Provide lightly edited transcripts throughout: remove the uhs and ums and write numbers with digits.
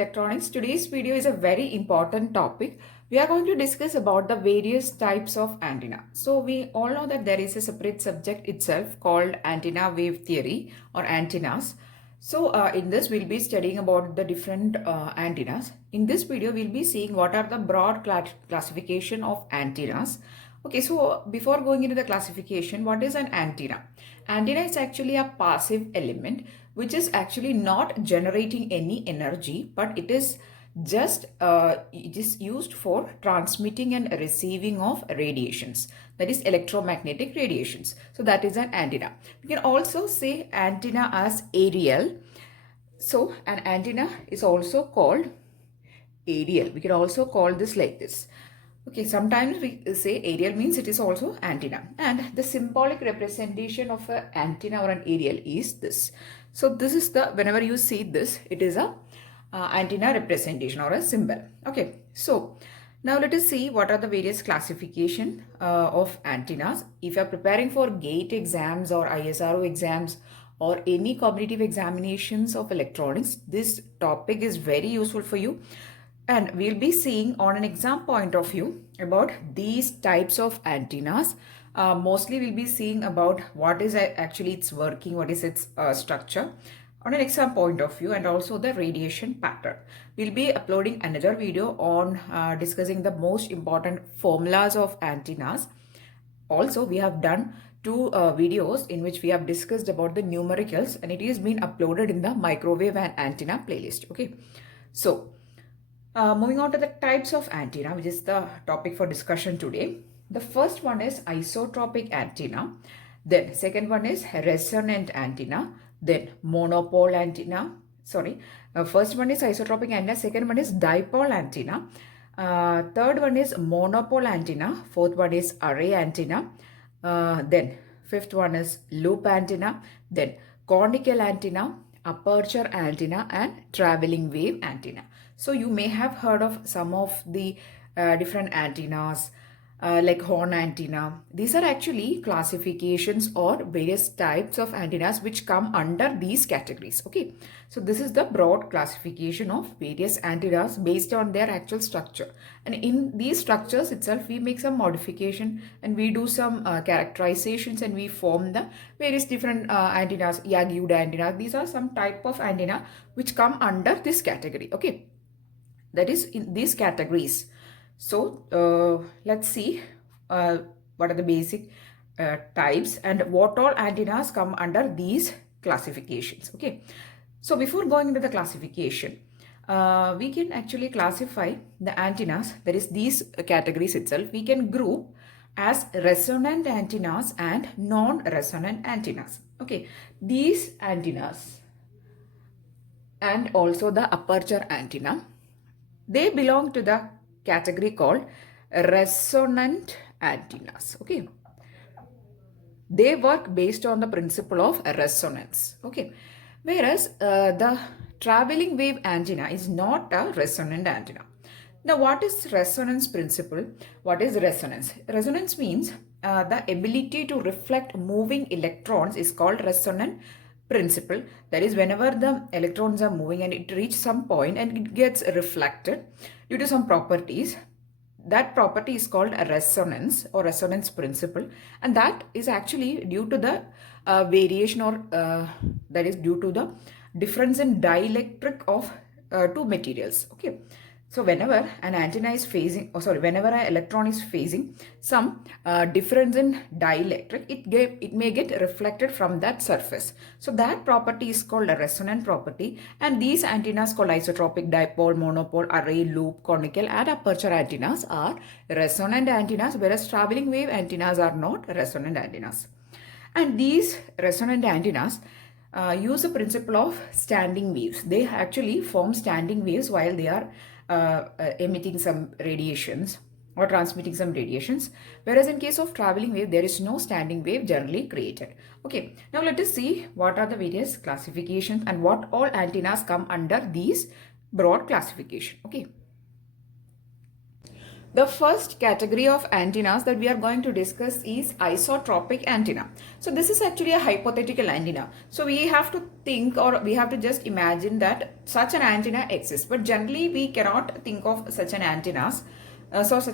electronics. Today's video is a very important topic. We are going to discuss about the various types of antenna. So we all know that there is a separate subject itself called antenna wave theory or antennas. So in this we'll be studying about the different antennas. In this video we'll be seeing what are the broad classification of antennas. Okay, so before going into the classification, what is an antenna? Antenna is actually a passive element which is actually not generating any energy, but it is just it is used for transmitting and receiving of radiations, that is electromagnetic radiations. So that is an antenna. We can also say antenna as aerial. So an antenna is also called aerial. We can also call this like this. Okay, sometimes we say aerial means it is also antenna, and the symbolic representation of an antenna or an aerial is this. So this is the, whenever you see this, it is a antenna representation or a symbol. Okay, so now let us see what are the various classification of antennas. If you are preparing for GATE exams or ISRO exams or any competitive examinations of electronics, this topic is very useful for you. And we'll be seeing on an exam point of view about these types of antennas. Mostly we'll be seeing about what is actually its working, what is its structure on an exam point of view, and also the radiation pattern. We'll be uploading another video on discussing the most important formulas of antennas. Also, we have done two videos in which we have discussed about the numericals, and it has been uploaded in the microwave and antenna playlist. Okay, so moving on to the types of antenna, which is the topic for discussion today. The first one is isotropic antenna. Then second one is resonant antenna. Then monopole antenna. First one is isotropic antenna. Second one is dipole antenna. Third one is monopole antenna. Fourth one is array antenna. Then fifth one is loop antenna. Then conical antenna, aperture antenna, and traveling wave antenna. So you may have heard of some of the different antennas like horn antenna. These are actually classifications or various types of antennas which come under these categories. Okay, so this is the broad classification of various antennas based on their actual structure. And in these structures itself, we make some modification and we do some characterizations, and we form the various different antennas, Yagi-Uda antenna. These are some type of antenna which come under this category. Okay, that is in these categories. So let's see what are the basic types and what all antennas come under these classifications. Okay, so before going into the classification, we can actually classify the antennas, that is these categories itself, we can group as resonant antennas and non-resonant antennas. Okay, these antennas and also the aperture antenna, they belong to the category called resonant antennas. Okay, they work based on the principle of resonance. Okay, whereas the traveling wave antenna is not a resonant antenna. Now, what is resonance principle? What is resonance? Resonance means the ability to reflect moving electrons is called resonant principle. That is, whenever the electrons are moving and it reaches some point and it gets reflected due to some properties, that property is called a resonance or resonance principle, and that is actually due to the variation or that is due to the difference in dielectric of two materials. Okay, so whenever an antenna is phasing, whenever an electron is phasing some difference in dielectric, it may get reflected from that surface. So that property is called a resonant property, and these antennas called isotropic, dipole, monopole, array, loop, conical, and aperture antennas are resonant antennas, whereas traveling wave antennas are not resonant antennas. And these resonant antennas use the principle of standing waves. They actually form standing waves while they are emitting some radiations or transmitting some radiations, whereas in case of traveling wave, there is no standing wave generally created. Okay, now let us see what are the various classifications and what all antennas come under these broad classification. Okay, The first category of antennas that we are going to discuss is isotropic antenna. So this is actually a hypothetical antenna. So we have to think, or we have to just imagine that such an antenna exists. But generally we cannot think of such an antennas. Such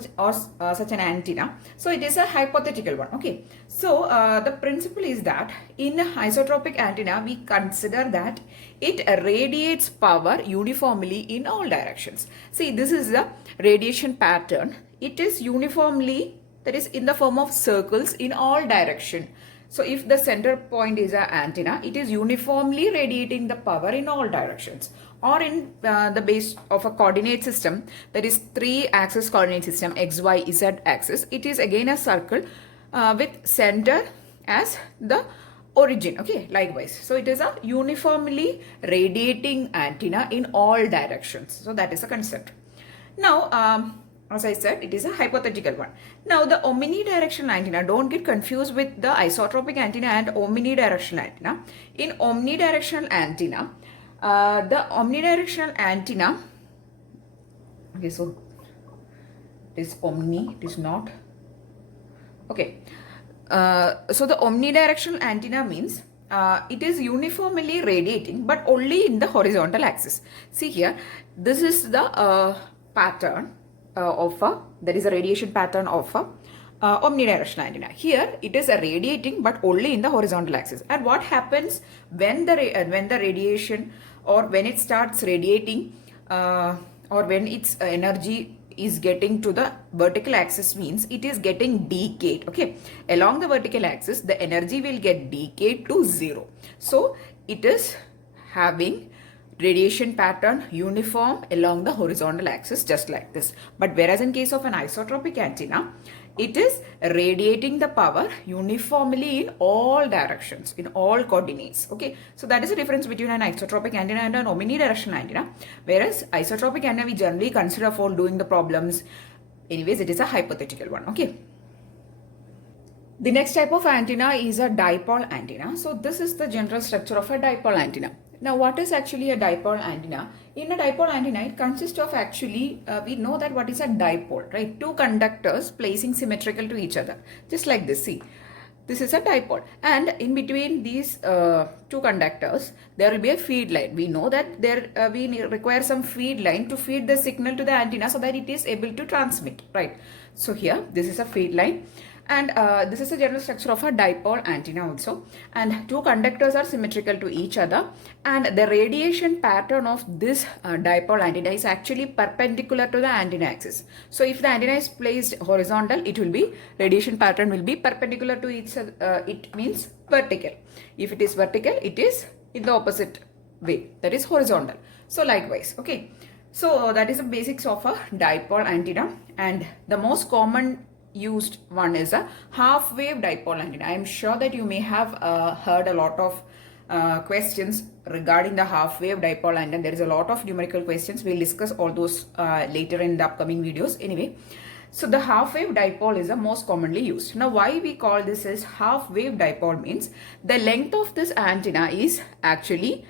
an antenna. So it is a hypothetical one. Okay. So the principle is that in isotropic antenna we consider that it radiates power uniformly in all directions. See, this is the radiation pattern. It is uniformly, that is in the form of circles in all direction. So if the center point is an antenna, it is uniformly radiating the power in all directions. Or in the base of a coordinate system, that is 3-axis coordinate system, x, y, z axis, it is again a circle with center as the origin. Okay, likewise. So it is a uniformly radiating antenna in all directions. So that is a concept. Now, as I said, it is a hypothetical one. Now, the omnidirectional antenna, don't get confused with the isotropic antenna and omnidirectional antenna. In omnidirectional antenna, the omnidirectional antenna, okay, so it is omni, it is not, okay. So the omnidirectional antenna means it is uniformly radiating but only in the horizontal axis. See here, this is the pattern of a, that is a radiation pattern of a omnidirectional antenna. Here it is radiating but only in the horizontal axis. And what happens when the radiation, or when it starts radiating, or when its energy is getting to the vertical axis, means it is getting decayed. Okay, along the vertical axis the energy will get decayed to 0. So it is having radiation pattern uniform along the horizontal axis, just like this. But whereas in case of an isotropic antenna, it is radiating the power uniformly in all directions, in all coordinates. Okay, so that is the difference between an isotropic antenna and an omnidirectional antenna. Whereas isotropic antenna we generally consider for doing the problems. Anyways, it is a hypothetical one. Okay. The next type of antenna is a dipole antenna. So this is the general structure of a dipole antenna. Now, what is actually a dipole antenna? In a dipole antenna, it consists of actually, we know that what is a dipole, right? Two conductors placing symmetrical to each other. Just like this, see. This is a dipole. And in between these two conductors, there will be a feed line. We know that we require some feed line to feed the signal to the antenna so that it is able to transmit, right? So here, this is a feed line. And this is the general structure of a dipole antenna also. And two conductors are symmetrical to each other. And the radiation pattern of this dipole antenna is actually perpendicular to the antenna axis. So if the antenna is placed horizontal, it will be, radiation pattern will be perpendicular to each other. It means vertical. If it is vertical, it is in the opposite way, that is horizontal. So likewise, okay. So that is the basics of a dipole antenna. And the most common used one is a half wave dipole antenna. I am sure that you may have heard a lot of questions regarding the half wave dipole antenna. There is a lot of numerical questions. We'll discuss all those later in the upcoming videos. Anyway, so the half wave dipole is the most commonly used. Now, why we call this as half wave dipole means the length of this antenna is actually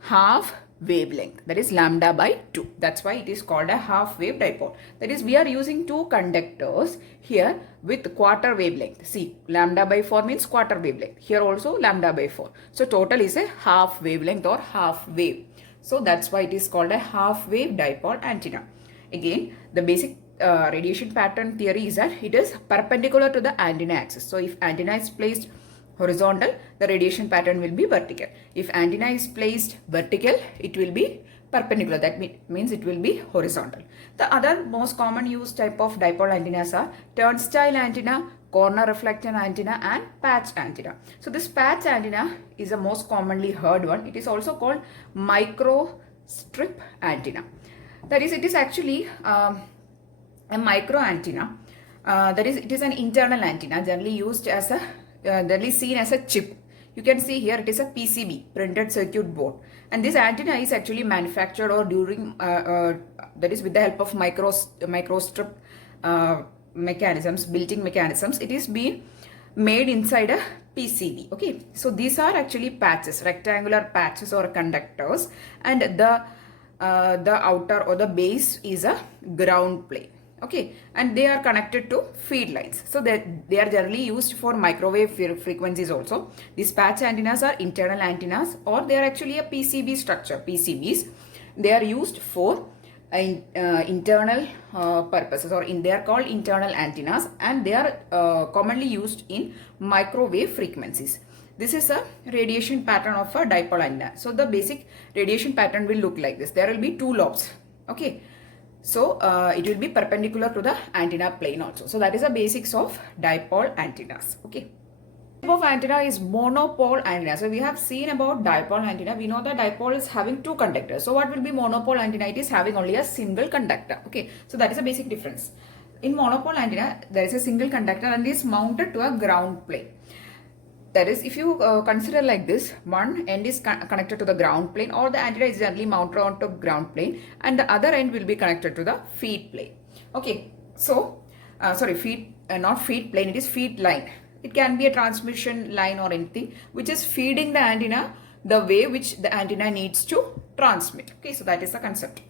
half wavelength, that is lambda by 2. That's why it is called a half wave dipole. That is, we are using two conductors here with quarter wavelength. See, lambda by 4 means quarter wavelength. Here also lambda by 4. So total is a half wavelength or half wave. So that's why it is called a half wave dipole antenna. Again, the basic radiation pattern theory is that it is perpendicular to the antenna axis. So if antenna is placed horizontal, the radiation pattern will be vertical. If antenna is placed vertical, it will be perpendicular. That means it will be horizontal. The other most common used type of dipole antennas are turnstile antenna, corner reflector antenna, and patch antenna. So this patch antenna is the most commonly heard one. It is also called microstrip antenna. That is, it is actually a micro antenna. That is, it is an internal antenna generally used as a generally seen as a chip. You can see here it is a PCB, printed circuit board, and this antenna is actually manufactured or during that is with the help of microstrip mechanisms, built-in mechanisms. It is being made inside a PCB. Okay, so these are actually patches, rectangular patches or conductors, and the outer or the base is a ground plane. Okay, and they are connected to feed lines. So they are generally used for microwave frequencies also. These patch antennas are internal antennas, or they are actually a PCB structure, PCBs. They are used for internal purposes, or they are called internal antennas, and they are commonly used in microwave frequencies. This is a radiation pattern of a dipole antenna. So the basic radiation pattern will look like this. There will be two lobes. Okay. So it will be perpendicular to the antenna plane also. So that is the basics of dipole antennas. Okay. Type of antenna is monopole antenna. So we have seen about dipole antenna. We know that dipole is having two conductors. So what will be monopole antenna? It is having only a single conductor. Okay. So that is a basic difference. In monopole antenna, there is a single conductor and it is mounted to a ground plane. That is, if you consider like this, one end is connected to the ground plane, or the antenna is generally mounted onto ground plane, and the other end will be connected to the feed plane. Okay, so feed, not feed plane, it is feed line. It can be a transmission line or anything which is feeding the antenna the way which the antenna needs to transmit. Okay, so that is the concept.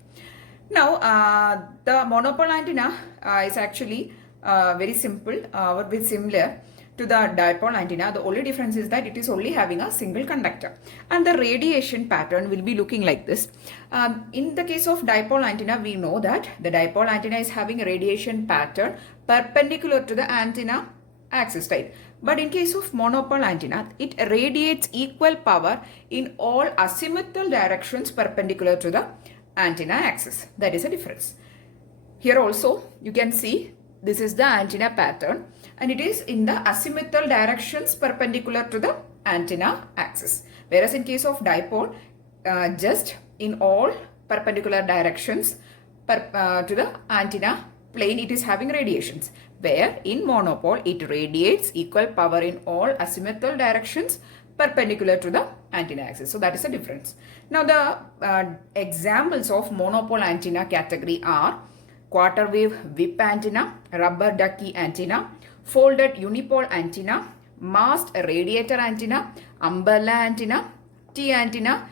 Now, the monopole antenna is actually very simple or very similar to the dipole antenna. The only difference is that it is only having a single conductor, and the radiation pattern will be looking like this. In the case of dipole antenna, we know that the dipole antenna is having a radiation pattern perpendicular to the antenna axis, right? But in case of monopole antenna, it radiates equal power in all azimuthal directions perpendicular to the antenna axis. That is a difference. Here also you can see this is the antenna pattern, and it is in the azimuthal directions perpendicular to the antenna axis. Whereas in case of dipole, just in all perpendicular directions to the antenna plane, it is having radiations. Where in monopole, it radiates equal power in all azimuthal directions perpendicular to the antenna axis. So that is the difference. Now the examples of monopole antenna category are quarter wave whip antenna, rubber ducky antenna, folded unipole antenna, masked radiator antenna, umbrella antenna, T antenna.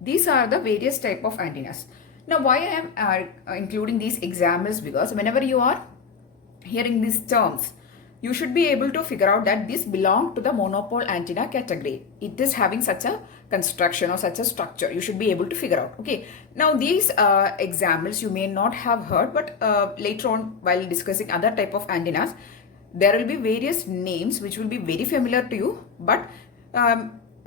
These are the various type of antennas. Now why I am including these examples, because whenever you are hearing these terms, you should be able to figure out that this belongs to the monopole antenna category. It is having such a construction or such a structure. You should be able to figure out. Okay. Now these examples you may not have heard, but later on while discussing other type of antennas, there will be various names which will be very familiar to you, but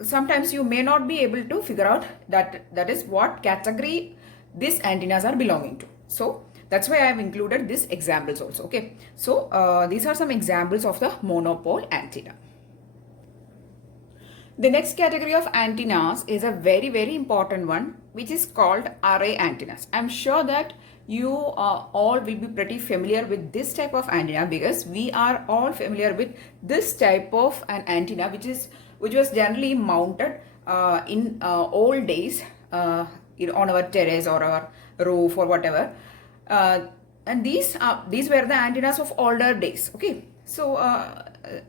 sometimes you may not be able to figure out that is what category these antennas are belonging to. So that's why I have included these examples also. Okay. So these are some examples of the monopole antenna. The next category of antennas is a very, very important one, which is called array antennas. I'm sure that you all will be pretty familiar with this type of antenna, because we are all familiar with this type of an antenna, which was generally mounted in old days on our terrace or our roof or whatever. And these were the antennas of older days. Okay. So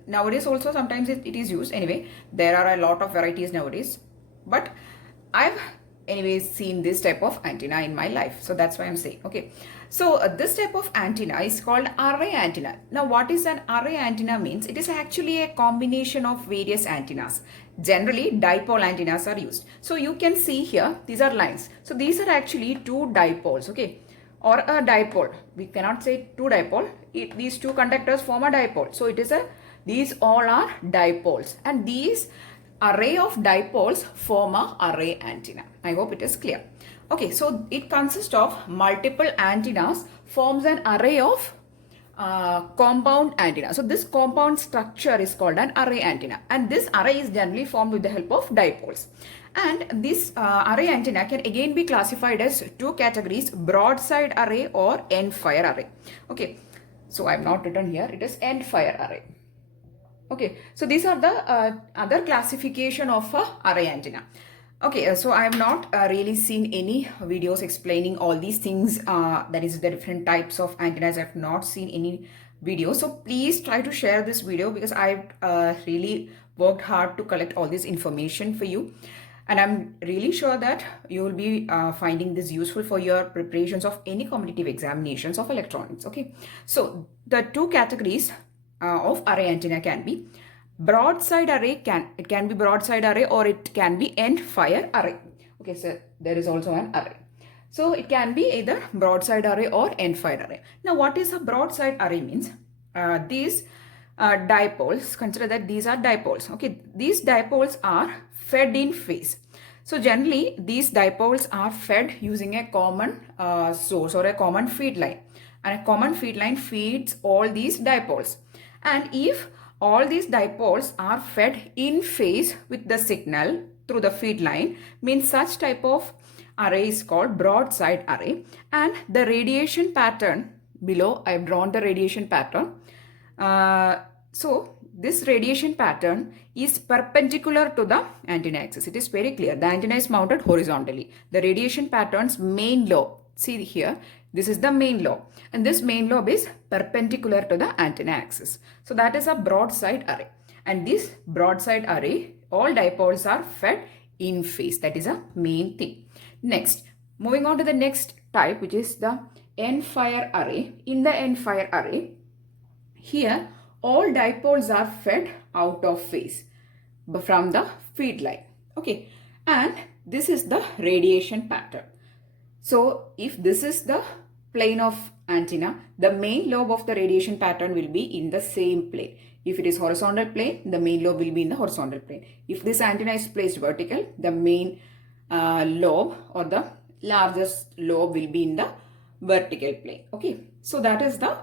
nowadays also sometimes it is used. Anyway, there are a lot of varieties nowadays, but I've anyways seen this type of antenna in my life, so that's why I'm saying. Okay, so this type of antenna is called array antenna. Now what is an array antenna means? It is actually a combination of various antennas. Generally dipole antennas are used. So you can see here, these are lines. So these are actually two dipoles. Okay, or a dipole. We cannot say two dipole. These two conductors form a dipole. So these all are dipoles, and these array of dipoles form a array antenna. I hope it is clear. Okay, so it consists of multiple antennas, forms an array of compound antenna. So this compound structure is called an array antenna, and this array is generally formed with the help of dipoles. And this array antenna can again be classified as two categories: broadside array or end fire array. Okay, so I have not written here, it is end fire array. Okay, so these are the other classification of array antenna. Okay, so I have not really seen any videos explaining all these things, that is the different types of antennas. I have not seen any videos. So please try to share this video, because I've really worked hard to collect all this information for you. And I'm really sure that you will be finding this useful for your preparations of any competitive examinations of electronics. Okay, so the two categories of array antenna can be broadside array. It can be broadside array or it can be end fire array. Okay, so there is also an array. So it can be either broadside array or end fire array. Now, what is a broadside array means? These dipoles, consider that these are dipoles. Okay, these dipoles are fed in phase. So generally, these dipoles are fed using a common source or a common feed line. And a common feed line feeds all these dipoles. And if all these dipoles are fed in phase with the signal through the feed line, means such type of array is called broadside array. And the radiation pattern below, I have drawn the radiation pattern. So this radiation pattern is perpendicular to the antenna axis. It is very clear. The antenna is mounted horizontally. The radiation pattern's main lobe, see here, this is the main lobe. And this main lobe is perpendicular to the antenna axis. So that is a broadside array. And this broadside array, all dipoles are fed in phase. That is a main thing. Next, moving on to the next type, which is the end fire array. In the end fire array, here all dipoles are fed out of phase from the feed line. Okay, and this is the radiation pattern. So if this is the plane of antenna, the main lobe of the radiation pattern will be in the same plane. If it is horizontal plane, the main lobe will be in the horizontal plane. If this antenna is placed vertical, the main lobe or the largest lobe will be in the vertical plane. Okay, so that is the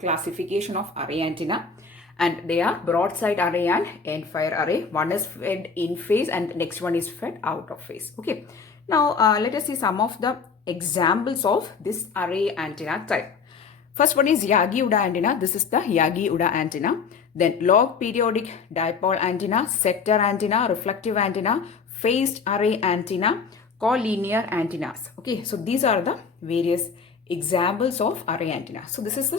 classification of array antenna, and they are broadside array and end fire array. One is fed in phase and the next one is fed out of phase. Okay, now let us see some of the examples of this array antenna type. First one is Yagi-Uda antenna. This is the Yagi-Uda antenna. Then log periodic dipole antenna, sector antenna, reflective antenna, phased array antenna, collinear antennas. Okay, so these are the various examples of array antenna. So this is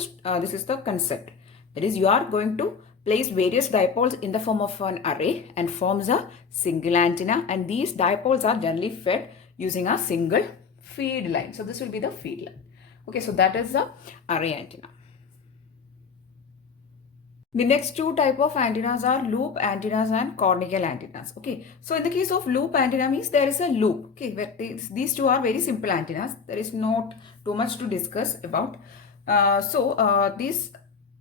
the concept. That is, you are going to place various dipoles in the form of an array and forms a single antenna, and these dipoles are generally fed using a single feed line. So this will be the feed line. Okay, so that is the array antenna. The next two type of antennas are loop antennas and conical antennas. Okay, so in the case of loop antenna means there is a loop. Okay, where these two are very simple antennas. There is not too much to discuss about. These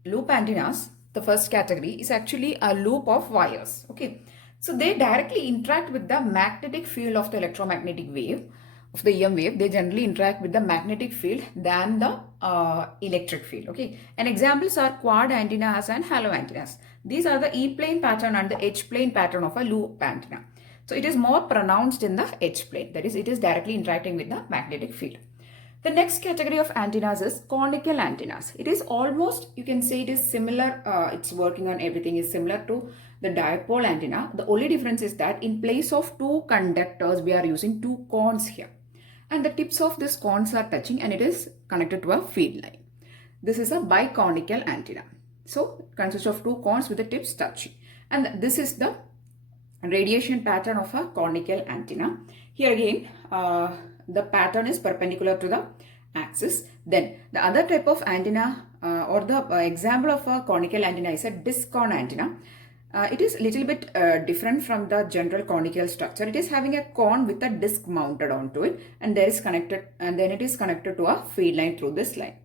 loop antennas, the first category, is actually a loop of wires. Okay, so they directly interact with the magnetic field of the electromagnetic wave. Of the EM wave, they generally interact with the magnetic field than the electric field. Okay, and examples are quad antennas and halo antennas. These are the E-plane pattern and the H-plane pattern of a loop antenna. So it is more pronounced in the H-plane. That is, it is directly interacting with the magnetic field. The next category of antennas is conical antennas. It is almost, you can say it is similar, it's working on everything is similar to the dipole antenna. The only difference is that in place of two conductors, we are using two cones here. And the tips of these cones are touching and it is connected to a feed line. This is a biconical antenna. So it consists of two cones with the tips touching. And this is the radiation pattern of a conical antenna. Here again, the pattern is perpendicular to the axis. Then the other type of antenna or the example of a conical antenna is a disc cone antenna. It is a little bit different from the general conical structure. It is having a cone with a disc mounted onto it, and there is connected, and then it is connected to a feed line through this line.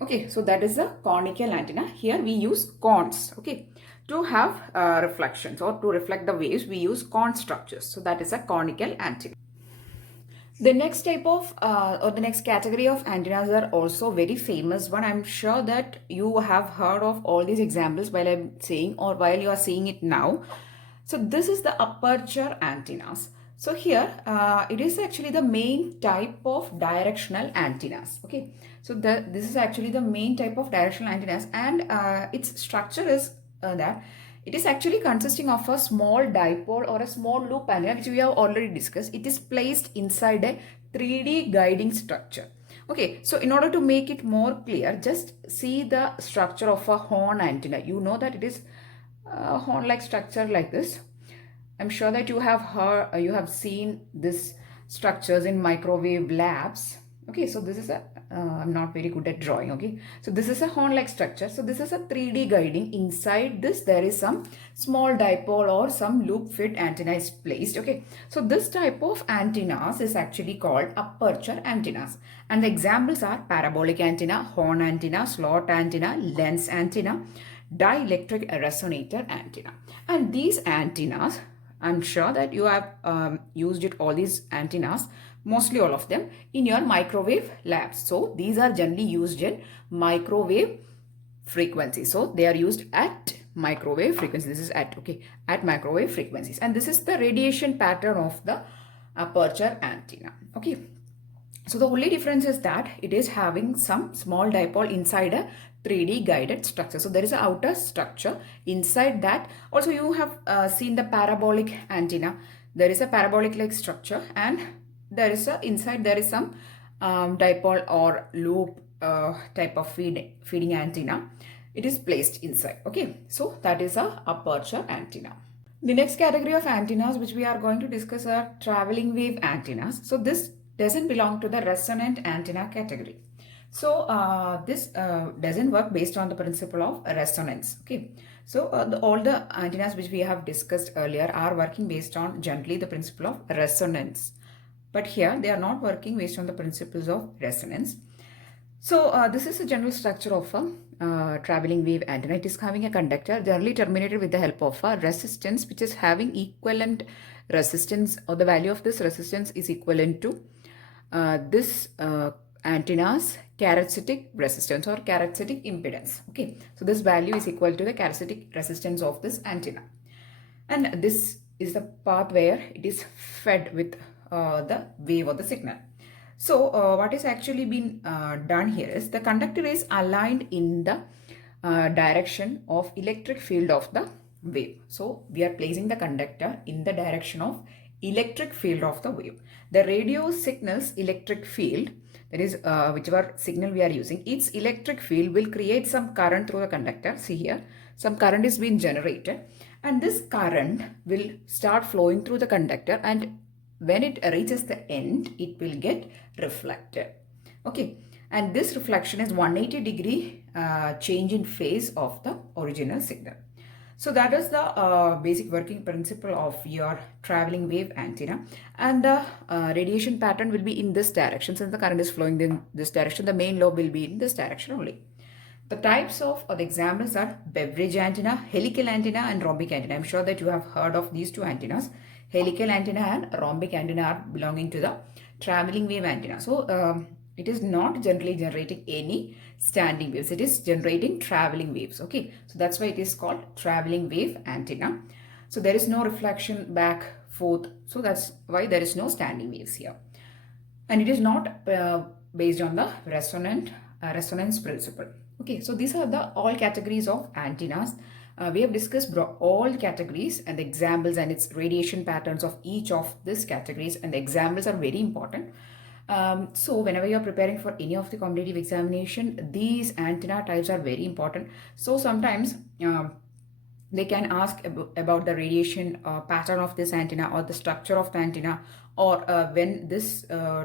Okay, so that is a conical antenna. Here we use cones. Okay, to have reflections or to reflect the waves, we use cone structures. So that is a conical antenna. The next type of or the next category of antennas are also very famous one. I'm sure that you have heard of all these examples while I'm saying or while you are seeing it now. So this is the aperture antennas. So here it is actually the main type of directional antennas. Okay, so this is actually the main type of directional antennas, and its structure is that it is actually consisting of a small dipole or a small loop antenna, which we have already discussed. It is placed inside a 3D guiding structure. Okay, so in order to make it more clear, just see the structure of a horn antenna. You know that it is a horn-like structure like this. I'm sure that you have seen this structures in microwave labs. Okay, so this is a, I'm not very good at drawing, okay. So this is a horn-like structure. So this is a 3D guiding. Inside this, there is some small dipole or some loop fit antenna is placed, okay. So this type of antennas is actually called aperture antennas. And the examples are parabolic antenna, horn antenna, slot antenna, lens antenna, dielectric resonator antenna. And these antennas, I'm sure that you have used it, all these antennas, mostly all of them, in your microwave labs. So these are generally used in microwave frequencies. So they are used at microwave frequency. This is at, okay, at microwave frequencies. And this is the radiation pattern of the aperture antenna. Okay. So the only difference is that it is having some small dipole inside a 3D guided structure. So there is an outer structure. Inside that, also you have seen the parabolic antenna. There is a parabolic like structure, and there is inside there is some dipole or loop type of feeding antenna. It is placed inside. Okay, so that is a aperture antenna. The next category of antennas which we are going to discuss are traveling wave antennas. So this doesn't belong to the resonant antenna category. So this doesn't work based on the principle of resonance. Okay. So all the antennas which we have discussed earlier are working based on generally the principle of resonance. But here they are not working based on the principles of resonance. So this is the general structure of a traveling wave antenna. It is having a conductor generally terminated with the help of a resistance which is having equivalent resistance, or the value of this resistance is equivalent to this antenna's characteristic resistance or characteristic impedance. Okay, so this value is equal to the characteristic resistance of this antenna, and this is the path where it is fed with the wave or the signal. So what is actually been done here is the conductor is aligned in the direction of electric field of the wave. So we are placing the conductor in the direction of electric field of the wave. The radio signals electric field, that is whichever signal we are using, its electric field will create some current through the conductor. See here, some current is being generated, and this current will start flowing through the conductor, and when it reaches the end, it will get reflected. Okay, and this reflection is 180-degree change in phase of the original signal. So that is the basic working principle of your traveling wave antenna, and the radiation pattern will be in this direction. Since the current is flowing in this direction, the main lobe will be in this direction only. The types of or the examples are Beveridge antenna, helical antenna, and rhombic antenna. I'm sure that you have heard of these two antennas. Helical antenna and rhombic antenna are belonging to the traveling wave antenna. So it is not generally generating any standing waves. It is generating traveling waves. Okay, so that's why it is called traveling wave antenna. So there is no reflection back forth. So that's why there is no standing waves here. And it is not based on the resonance principle. Okay, so these are the all categories of antennas. We have discussed all categories and the examples and its radiation patterns of each of these categories, and the examples are very important. So whenever you are preparing for any of the competitive examination, these antenna types are very important. So sometimes they can ask about the radiation pattern of this antenna, or the structure of the antenna, or when this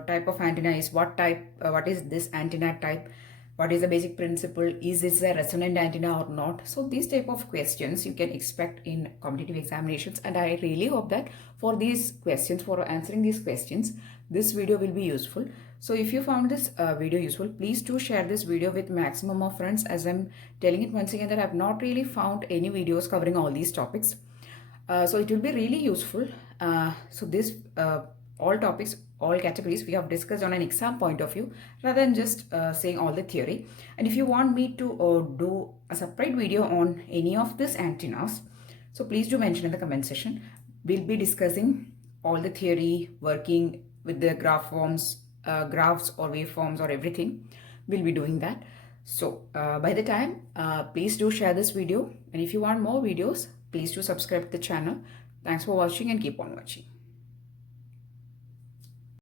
type of antenna is what type, what is this antenna type, what is the basic principle, is this a resonant antenna or not. So these type of questions you can expect in competitive examinations, and I really hope that for these questions, for answering these questions, this video will be useful. So if you found this video useful, please do share this video with maximum of friends, as I'm telling it once again that I have not really found any videos covering all these topics. So it will be really useful. So this all topics, all categories we have discussed on an exam point of view, rather than just saying all the theory. And if you want me to do a separate video on any of these antennas, so please do mention in the comment section. We'll be discussing all the theory, working with the graphs or waveforms or everything. We'll be doing that. So by the time, please do share this video, and if you want more videos, please do subscribe to the channel. Thanks for watching, and keep on watching.